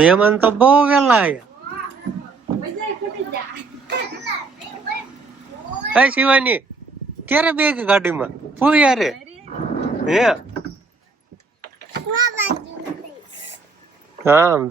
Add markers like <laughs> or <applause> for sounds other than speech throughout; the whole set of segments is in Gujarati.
મહેમાન તો બહુ વેલા આવ્યા શિવાની ક્યારે બે ગાડીમાં પૂ યારે હે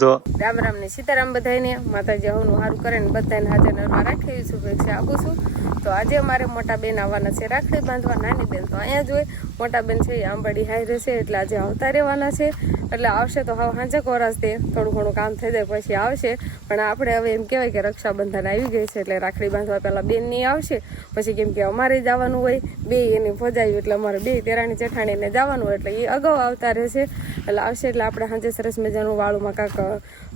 જો રામ રામ ને સીતારામ બધાને માતાજી હવનું સારું કરે ને બધાને હાજર નરમાં રાખી શુભેચ્છા આપું છું. તો આજે અમારે મોટા બેન આવવાના છે રાખડી બાંધવા. નાની બેન તો અહીંયા જ મોટા બેન છે આંબાડી હાઈ રહેશે એટલે આજે આવતા રહેવાના છે. એટલે આવશે તો હવે સાંજે કોરાસ તે થોડું ઘણું કામ થઈ જાય પછી આવશે. પણ આપણે હવે એમ કહેવાય કે રક્ષાબંધન આવી ગઈ છે એટલે રાખડી બાંધવા પહેલાં બેનની આવશે. પછી કેમ કે અમારે જવાનું હોય, બે એની ફોજાયું એટલે અમારે બે તેરાણી જેઠાણીને જવાનું હોય એટલે એ અગાઉ આવતા રહેશે. એટલે આવશે એટલે આપણે સાંજે સરસ મજાનું વાળુમાં કાંક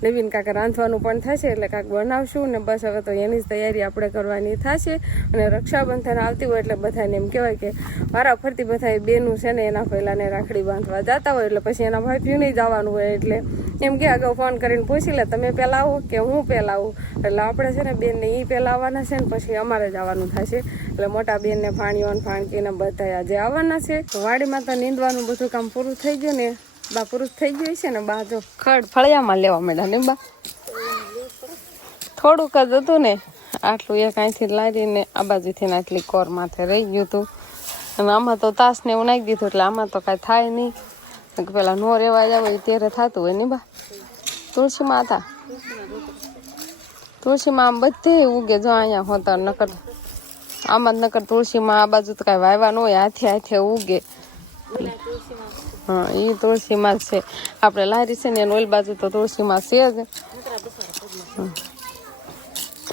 નવીન કાંક રાંધવાનું પણ થશે એટલે કાંક બનાવશું ને બસ હવે તો એની જ તૈયારી આપણે કરવાની થશે અને રક્ષાબંધન આવતી હોય એટલે બધાને એમ કહેવાય કે વારા ફરતી બધા બેનું છે ને એના પહેલાંને રાખડી બાંધવા જતા હોય એટલે પછી એના ભાઈ જ જવાનું હોય એટલે એમ કે અગાઉ ફોન કરીને પૂછી લે, તમે પહેલાં આવો કે હું પહેલાં આવું? એટલે આપણે છે ને બેનને એ પહેલાં આવવાના છે ને પછી અમારે જવાનું થશે. એટલે મોટા બેનને ફાણીઓને ફાણકીને બધા આજે આવવાના છે. વાડીમાં તો નીંદવાનું બધું કામ પૂરું થઈ ગયું ને. બા પૂરું થઈ ગયું છે ને બા જો ખડ ફળિયામાં લેવા મેડા ને બા. થોડુંક જ હતું ને. આટલું એક અહીંથી લારીને આ બાજુથી આટલી કોર માથે રહી ગયું હતું અને આમાં તો તાસ ને એવું નાખી દીધું એટલે આમાં તો કાંઈ થાય નહીં. પેલા નો રેવા જાવ હોય ત્યારે થતું હોય ને બા. તુલસીમાં હતા. તુલસીમાં આમ બધે ઉગે જો અહીંયા હોતા નકર. આમાં જ નકર તુલસીમાં આ બાજુ તો કાંઈ વાવ્યા ન હોય, હાથે હાથે ઉગે. હા એ તુલસીમાં છે. આપણે લારી છે ને એની ઓલ બાજુ તો તુલસીમાં છે જ.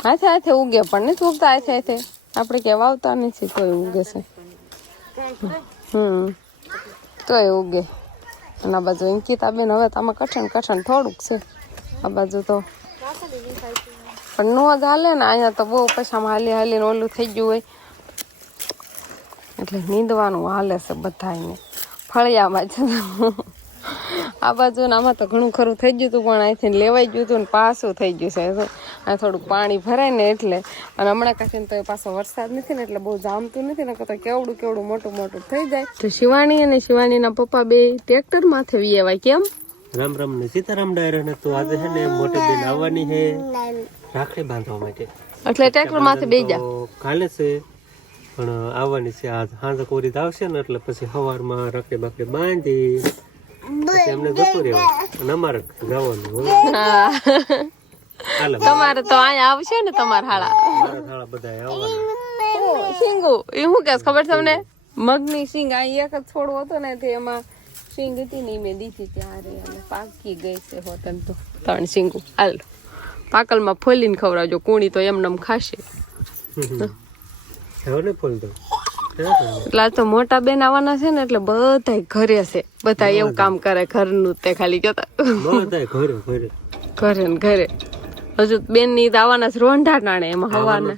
હાથે હાથે ઉગે પણ નથી ઉગતા, હાથે હાથે. આપણે કે વાવતા નથી, તોય ઉગે છે. હમ. તોય ઉગે. અને આ બાજુ અંકિતા બેન હવે તો આમાં કઠણ કઠણ થોડુંક છે. આ બાજુ તો. પણ નો જ હાલે ને, અહીંયા તો બહુ પૈસામાં હાલી હાલીને ઓલું થઈ ગયું હોય. એટલે નીંદવાનું હાલે છે બધાને ફળિયામાં જ. આ બાજુ આમાં તો ઘણું ખરું થઈ ગયું હતું પણ અહીંથી લેવાઈ ગયું હતું ને પાછું થઈ ગયું છે. આ થોડુંક પાણી ભરાય ને એટલે. અને હમણાં કાંઈ તો પાછો વરસાદ નથી ને એટલે બહુ જામતું નથી ને તો કેવડું કેવડું મોટું મોટું થઈ જાય. તો શિવાણી અને શિવાણીના પપ્પા બે ટ્રેક્ટર માથે વિયેવાય કેમ? રામ રામ ને સીતારામ ડાયરો ને તો આજે છે ને મોટી બેન આવવાની છે. રાખડી બાંધવા માટે. એટલે ટ્રેક્ટર માથે બે જા. કાલે છે. પણ આવવાની છે. આ સાંજે કોરી આવશે ને એટલે પછી સવારમાં રાખડી બાકડી બાંધી એમને જતું રહેવા અને અમારે જવાનું હોય. તમારે તો અહીંયા આવશે ને તમારા હાળા. હાળા બધા આવવાના. શીંગુ એ શું કે ખબર તમને? મગની શીંગ આ એક જ છોડવો હતો ને તે એમાં સિંગ હતી ને મેં દીધી ત્યારે અને પાકી ગઈ છે હોતન તો. ત્રણ સિંગુ હાલ પાકલમાં ફોલીને ખવડાવજો કુણી તો એમને એમ ખાશે ને ફોલ તો. એટલે તો મોટા બેન આવવાના છે ને એટલે બધા ઘરે છે. બધા એવું કામ કરે ઘરનું જ તે ખાલી બધાય ઘરે ઘરે. ઘરે ને ઘરે. હજુ બેનની તો આવવાના છે રોંઢા ટાણે એમાં હવાના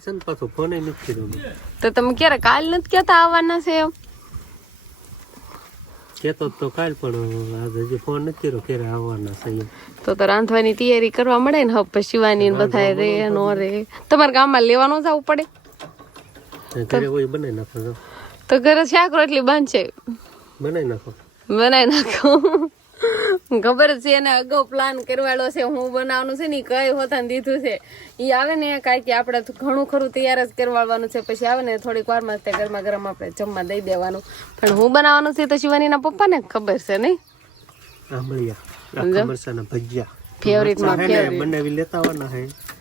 તો તમે ક્યારે કાલ નથી કેતા આવવાના છે એમ? કેતો તો કાલ પણ આજે ફોન નથી કર્યો ક્યારે આવવાના છે તો તો રાંધવાની તૈયારી કરવા મળે ને હવે શિવાની ને બધા રે નો રે. તમારે ગામમાં લેવાનું જવું પડે? ને ઘરે હોય બનાવી નાખો જો. તો ઘરે શાક રોટલી બાંધશે બનાવી નાખો. બનાવી નાખો. ખબર છે એને અગાઉ પ્લાન કરવાડો છે હું બનાવવાનું છે ને કઈ હોતા દીધું છે. એ આવે ને કાંઈ કે આપણે ઘણું ખરું તૈયાર જ કરવાડવાનું છે પછી આવે ને થોડીક વારમાં તે ગરમા ગરમ આપણે જમવા દઈ દેવાનું. પણ હું બનાવવાનું છે તો શિવાનીના પપ્પાને ખબર છે નહીં આંબળિયા આખા ભજીયા. ફેવરિટમાં મરચાં બનાવી લેતા આવવાના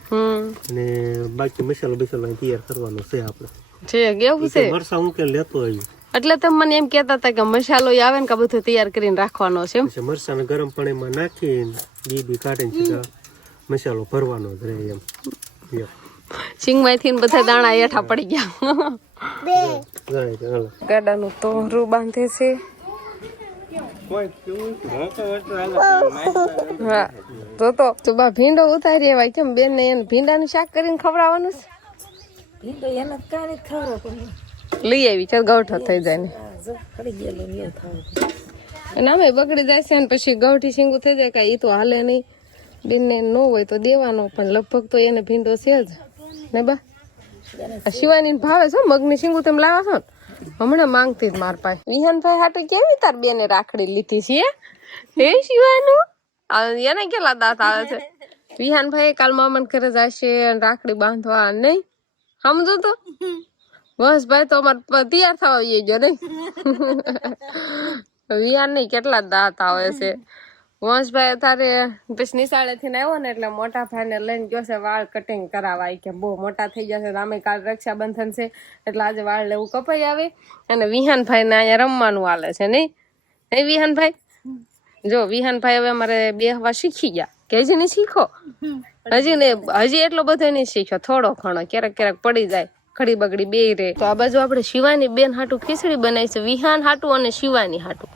હમ. અને બાકી મસાલો બસાલો તૈયાર કરવાનો છે આપણે. છે કેવું છે? મરસા હું કે લેતો આવી એટલે તમે મને એમ કહેતા હતા કે મસાલો આવે ને કે બધું તૈયાર કરીને રાખવાનો છે એમ? મરસાને ગરમ પાણીમાં નાખીને બી બી કાઢીને સીધા મસાલો ભરવાનો જ રહે એમ. સિંગમાંથી બધા દાણા હેઠા પડી ગયા. ગાડાનું તોરું બાંધે છે. હા તો તો ભીંડો ઉતારી એવાય. કેમ બેન ને એને ભીંડાનું શાક કરીને ખવડાવવાનું છે? લઈ આવી ચાલ ગૌઠો થઈ જાય ને. અને અમે બગડી જાય છે ને પછી ગૌઠી શીંગું થઈ જાય કાંઈ એ તો હાલે નહીં. બેનને ન હોય તો દેવાનો પણ લગભગ તો એને ભીંડો છે જ. ને બા? શિવાની ભાવે છે મગની શીંગું તમે લાવા છો ને. હમણાં માંગતી જ માર પાસે. વિહાનભાઈ હાટે કેવી તાર બેને રાખડી લીધી છે હે? શિવાનું? એને કેટલા દાંત આવે છે? વિહાનભાઈ કાલ મામન ઘરે જશે રાખડી બાંધવા નહીં. સમજો તો? બસ ભાઈ, તો અમારે તૈયાર થવા આવી ગયો નહીં. <laughs> વિહાન નહીં, કેટલા દાંત આવે છે. વંશભાઈ તારે પછી નિશાળેથી આવ્યો ને એટલે મોટા ભાઈને લઈને ગયો છે વાળ કટિંગ કરાવવા. કે બહુ મોટા થઈ જશે છે રામે કાલ રક્ષાબંધન છે એટલે આજે વાળ લેવું કપાઈ આવે. અને વિહાનભાઈને અહીંયા રમવાનું હાલે છે નહીં? નહીં વિહાનભાઈ? જો વિહાનભાઈ હવે અમારે બે હવા શીખી ગયા. કે હજી નહીં શીખો? હજી ને હજી એટલો બધો નહીં શીખ્યો. થોડો ઘણો ક્યારેક ક્યારેક પડી જાય ખડી બગડી બે રે. તો આ બાજુ આપણે શિવાની બેન હાટું ખીચડી બનાવી છે. વિહાન હાટું અને શિવાની હાટું.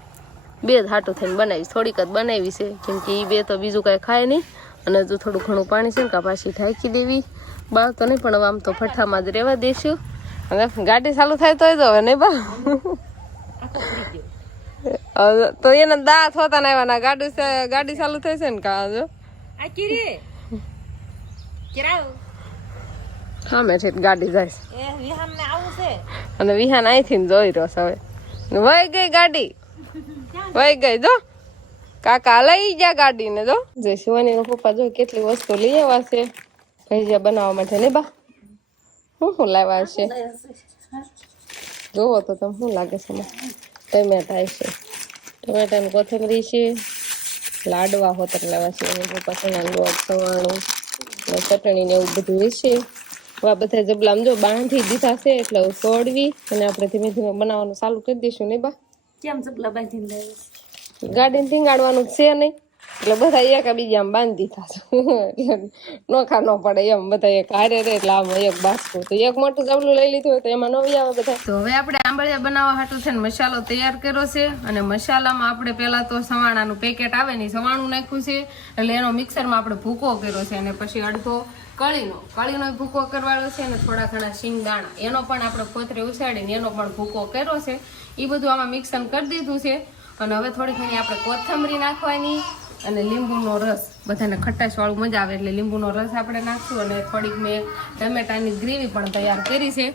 બે જ હાટું થઈને બનાવી થોડીક જ બનાવી છે. કેમ કે એ બે તો બીજું કાંઈ ખાય નહીં. અને હજુ થોડું ઘણું પાણી છે ને કાં પાછી ઢાંકી દેવી. બા તો નહીં પણ આમ તો ફઠ્ઠામાં જ રહેવા દેશું. અને ગાડી ચાલુ થાય તોય તો હવે નહીં બા. તો એના દાંત હોતા ને આવ્યા ગાડી ગાડી ચાલુ થઈ છે ને કા જો સામે છે ગાડી જાય છે. અને વિહાન અહીંથી જોઈ રહ્યો છે હવે. વહી ગઈ ગાડી. વહી ગઈ જો. કાકા લઈ ગયા ગાડી ને જો. જે શિવાની નો પપ્પા જો કેટલી વસ્તુ લઈ આવ્યા છે. ભજીયા બનાવવા માટે ને બા. શું શું લાવ્યા છે? જોવો તો તમે શું લાગે છે ટમેટા છે. ટમેટા ની કોથમરી છે. લાડવા હોતર લાવ્યા છે. પપ્પા ચણા લોટ સવાણું ચટણી ને એવું બધું રહેશે આ બધા જબલા જો બાંધી દીધા છે એટલે સોડવી અને આપણે ધીમે ધીમે બનાવવાનું ચાલુ કરી દઈશું ને બા? કેમ જબલા બાંધીને ગાર્ડન ગાડીને ટીંગાડવાનું છે નહીં. એટલે બધા એક બીજા બાંધી દીધા નોખા <laughs> ન પડે એમ બધા એક હારે રે એટલે આમ એક બાસકું. તો એક મોટું ચાવલું લઈ લીધું તો એમાં નવી આવે બધા. તો હવે આપણે આંબળિયા બનાવવા હાટું છે ને મસાલો તૈયાર કર્યો છે અને મસાલામાં આપણે પહેલા તો સવાણાનું પેકેટ આવે ને સવાણું નાખ્યું છે. એટલે એનો મિક્સરમાં આપણે ભૂકો કર્યો છે અને પછી અડધો કળીનો. કળીનો ભૂકો કરવાનો છે અને થોડા ઘણા શિંગદાણા. એનો પણ આપણે પોતરે ઉછાડીને એનો પણ ભૂકો કર્યો છે. એ બધું આમાં મિક્સન કરી દીધું છે. અને હવે થોડી ઘણી આપણે કોથમરી નાખવાની. અને લીંબુનો રસ. બધાને ખટાશ વાળું મજા આવે એટલે લીંબુનો રસ આપણે નાખશું અને થોડીક મેં ટમેટાની ગ્રેવી પણ તૈયાર કરી છે.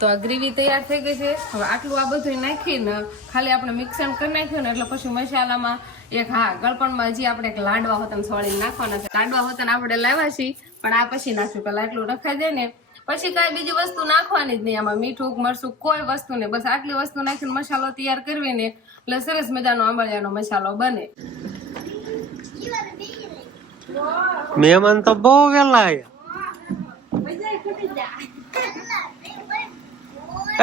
તો આ ગ્રેવી તૈયાર થઈ ગઈ છે. હવે આટલું આ બધું નાખીને ખાલી આપણે મિક્સર કરી નાખ્યું ને એટલે પછી મસાલામાં એક હા, ગળપણમાં હજી આપણે એક લાડવા હોતન સોળીને નાખવાના છે. લાડવા હોતન આપણે લાવ્યા છીએ, પણ આ પછી નાખ્યું પેલા આટલું રખાઈ દે ને, પછી કાંઈ બીજી વસ્તુ નાખવાની જ નહીં. આમાં મીઠું, મરચું, કોઈ વસ્તુ નહીં. બસ આટલી વસ્તુ નાખીને મસાલો તૈયાર કરવી ને એટલે સરસ મજાનો આંબળિયાનો મસાલો બને. મહેમાન તો બહુ વેલા આવ્યા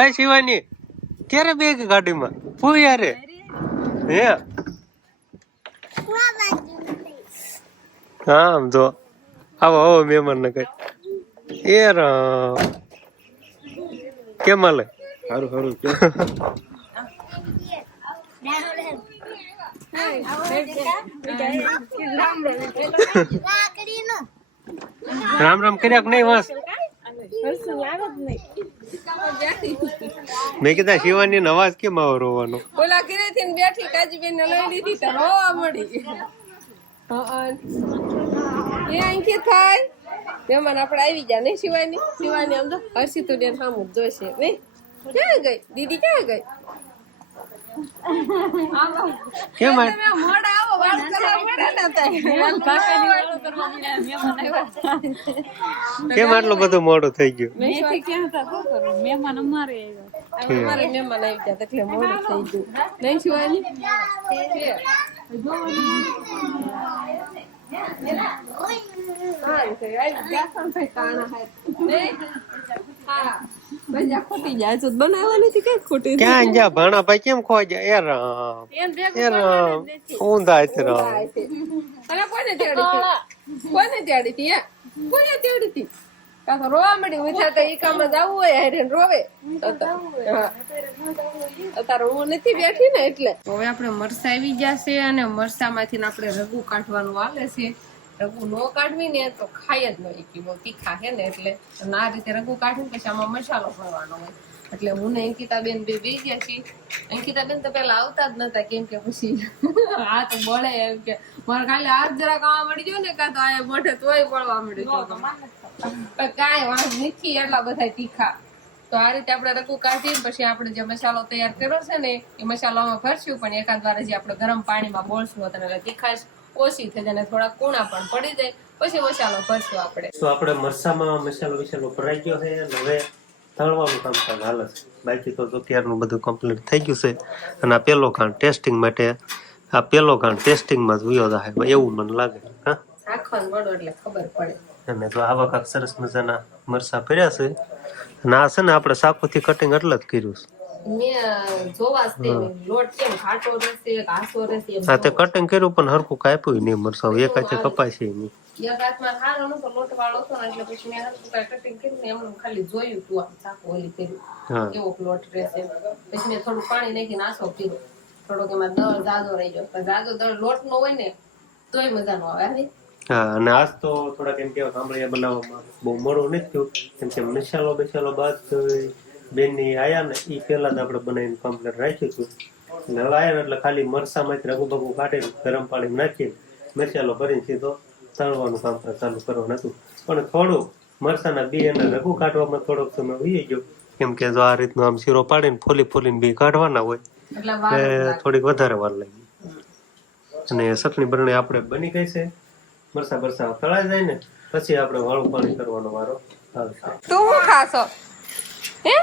એ શિવાની ક્યારે બે ગાડીમાં ફૂઈ યારે હે હા આમ જો આવો આવો મહેમાન ને કઈ એ કેમ હાલે સારું સારું રામ રામ કર્યા કે નહીં બસ મેં કીધા શિવાની નો અવાજ કેમ આવો રોવાનો? ઓલા ઘરે થી બેઠી કાજીબેન ને લઈ લીધી તો રોવા મળી. એ અહીંથી થાય? મહેમાન આપણે આવી ગયા નહીં શિવાની? શિવાની આમ તો હર્ષિ તો બેન સામું જોશે. નહીં? ક્યાં ગઈ? દીદી ક્યાં ગઈ? કેમ મોડા આવો વાત કરવા મળે ને કેમ આટલું બધું મોડું થઈ ગયું? કરું મહેમાન અમારે આવ્યા. અમારે મહેમાન આવી ગયા એટલે મોડું થઈ ગયું. નહીં શિવાની? હા. ભજીયા ખૂટી જાય છે. બનાવવાની હતી કઈ ખોટી? ક્યાં ગયા? ભાણા ભાઈ કેમ ખોવા ગયા? એ રામ. એ રામ. ઊંધા છે રામ. થાય કોને તેડી હતી? કોને તેડી હતી કોને તેડી હતી? કાં રોવા મળી ઉઠ્યા તો ઈ કામ જ આવવું હોય હારે રોવે. તો તો. હા. અત્યારે હું નથી બેઠી ને એટલે. હવે આપણે મરસા આવી ગયા છે અને મરસામાંથી આપણે રગુ કાઢવાનું આવે છે. રગુ નો કાઢવી ને તો ખાય જ નહીં કે તીખા છે ને એટલે ના રીતે રગુ કાઢીને પછી આમાં મસાલો ભરવાનો હોય. એટલે હું ને અંકિતાબેન બે બે ગયા છીએ. અંકિતાબેન તો પેલા આવતા જ નતા, કેમ કે પછી <laughs> હાથ બળે એમ કે મારે ખાલી હાથ જરા કાવા મળી ગયો ને કાં તો આ મોઢે તોય બળવા મળ્યું કાંઈ વાંધ નથી, એટલા બધા તીખા. તો આ રીતે આપણે રકુ કાઢીને પછી આપણે જે મસાલો તૈયાર કર્યો છે ને, એ મસાલો આમાં ભરશું, પણ એકાદ વાર જે આપણે ગરમ પાણીમાં બોળશું એટલે તીખાશ ઓછી થઈ જાય અને થોડા કૂણા પણ પડી જાય પછી મસાલો ભરશું આપણે. તો આપણે મરસામાં મસાલો વિસાલો ભરાઈ ગયો છે અને હવે તળવાનું કામકાજ હાલે છે. બાકી તો જો ત્યારનું બધું કમ્પ્લીટ થઈ ગયું છે અને આ પેલો ખાંડ ટેસ્ટિંગ માટે આ પેલો ખાંડ ટેસ્ટિંગમાં જ વયો જાય એવું મને લાગે હા? શાખવાનું મળો એટલે ખબર પડે. અને જો આવા કાંક સરસ મજાના મરસા ફર્યા છે અને આ છે ને આપણે સાકુથી કટિંગ એટલે જ કર્યું છે. તે તે કટિંગ કર્યું પણ હરખું કાપ્યું નહીં મરસાવ એક હાથે કપાશે નહીં. એક હાથમાં હારો નતો લોટ વાળો હતો એટલે પછી મેં હરખું કાંઈ કર્યું ને એમનું ખાલી જોયું તું આમ ચાકુ ઓલી કર્યું કેવો લોટ રહેશે. પછી મેં થોડું પાણી નાખીને આસો કર્યો. થોડોક એમાં દળ જાજો રહી ગયો. પણ જાજો દળ લોટ નો હોય ને તોય મજા નો આવે. હા અને આજ તો થોડાક એમ કેવા સાંભળ્યા બનાવવામાં બહુ મોડું નથી થયું. કેમ કે મસાલો બસાલો બાદ બેનની આયા ને એ પેલા જ આપણે બનાવીને કમ્પ્લીટ રાખ્યું હતું. હવે આયા એટલે ખાલી મરસામાંથી રઘુ બગુ કાઢીને ગરમ પાણી નાખીને મસાલો ભરીને સીધો તળવાનું કામ ચાલુ કરવાનું હતું. પણ થોડું મરસાના બી અને રઘુ કાઢવામાં થોડોક સમય ઉઈ ગયો. કેમ કે જો આ રીતનો આમ શીરો પાડીને ફોલી ફોલીને બી કાઢવાના હોય એટલે. થોડીક વધારે વાર લાગી. અને ચટણી બરણી આપણે બની ગઈ છે. મરસા બરસા તળાઈ જાય ને પછી આપણે વાળું પાણી કરવાનો વારો આવે તું ખાશો? હે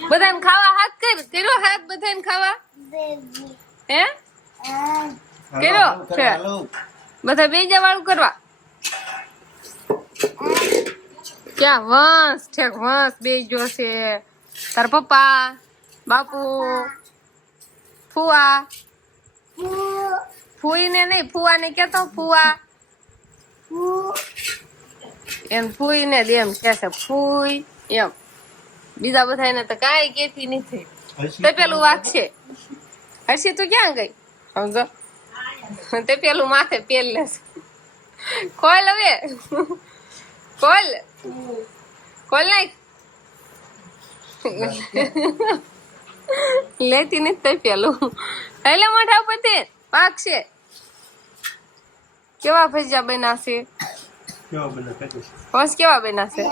બધાને ખાવા હાથ કર કર્યો હાથ બધાને ખાવા હે કર્યો છે બધા બે વાળું કરવા ક્યાં વંશ ઠેક વંશ બે જો છે તાર પપ્પા બાપુ ફુવા ફૂઈને નહીં ફુવાને કેતો ફુવા એમ ફૂઈને જ એમ કે છે ફૂઈ એમ બીજા બધા એને તો કાંઈ કેતી નથી. તે પેલું વાગશે હર્ષી તું ક્યાં ગઈ? સમજો. તે પેલું માથે પેલ લે ખોલ હવે. ખોલ. ખોલ નાખ. લેતી નથી તે પેલું. એટલે મોઢા પતે પાકશે કેવા ભજીયા બનાશે કેવા બનાશે કેવા બનાશે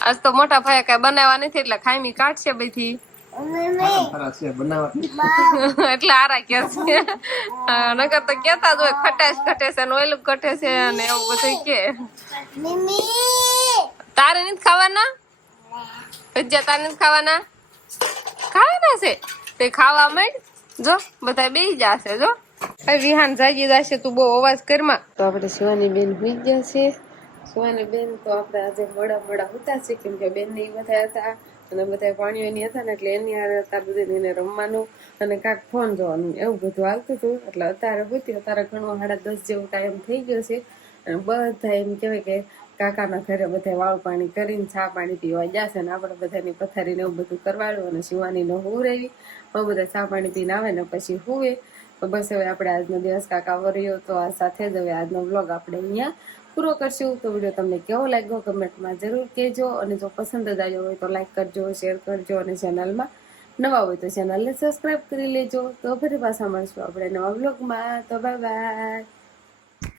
આજ તો મોટા ભાઈ કઈ બનાવવા નથી એટલે ખાઈમી કાઢશે બધી. એટલે આરા કે છે. નકર તો કેતા જ હોય ખટાશ ઘટે છે ને ઓયલું ઘટે છે અને એવું બધું કે. તારે નથી ખાવાના? ભજીયા તારે નથી ખાવાના? ખાવાના છે? તે ખાવા માંડ. જો બધા બેસી જશે જો. વિહાન જાગી જશે, તું બહુ અવાજ કરમાં તો આપણે શિવાની બેન હુઈ ગયા છે સુવાની બેન તો આપણે આજે મોડા મોડા હતા છે કેમ કે બેન ને બધા હતા, અને બધા પાણીઓની હતા ને, એટલે એની હારે હતા બધું એને રમવાનું, અને કાંક ફોન જોવાનું, એવું બધું આવતું હતું. એટલે અત્યારે હોતી અત્યારે ઘણું સાડા દસ જેવો ટાઈમ થઈ ગયો છે. અને બધા એમ કહેવાય કે કાકાના ઘરે બધા વાવ પાણી કરીને ચા પાણી પીવા જશે ને આપણે બધાની પથારીને એવું બધું કરવાડું અને શિવાની ને હું રહી. હવે બધા ચા પાણી પીને આવે ને પછી હુએ તો બસ હવે આપણે આજનો દિવસ કાકા વર્યો તો આ સાથે જ હવે આજનો વ્લોગ આપણે અહીંયા પૂરો કરશું. તો વીડિયો તમને કેવો લાગ્યો કમેન્ટમાં જરૂર કહેજો અને જો પસંદ જ આવ્યો હોય તો લાઈક કરજો શેર કરજો અને ચેનલમાં નવા હોય તો ચેનલને સબસ્ક્રાઈબ કરી લેજો. તો ફરી પાછા મળશું આપણે નવા વ્લોગમાં. તો બાય બાય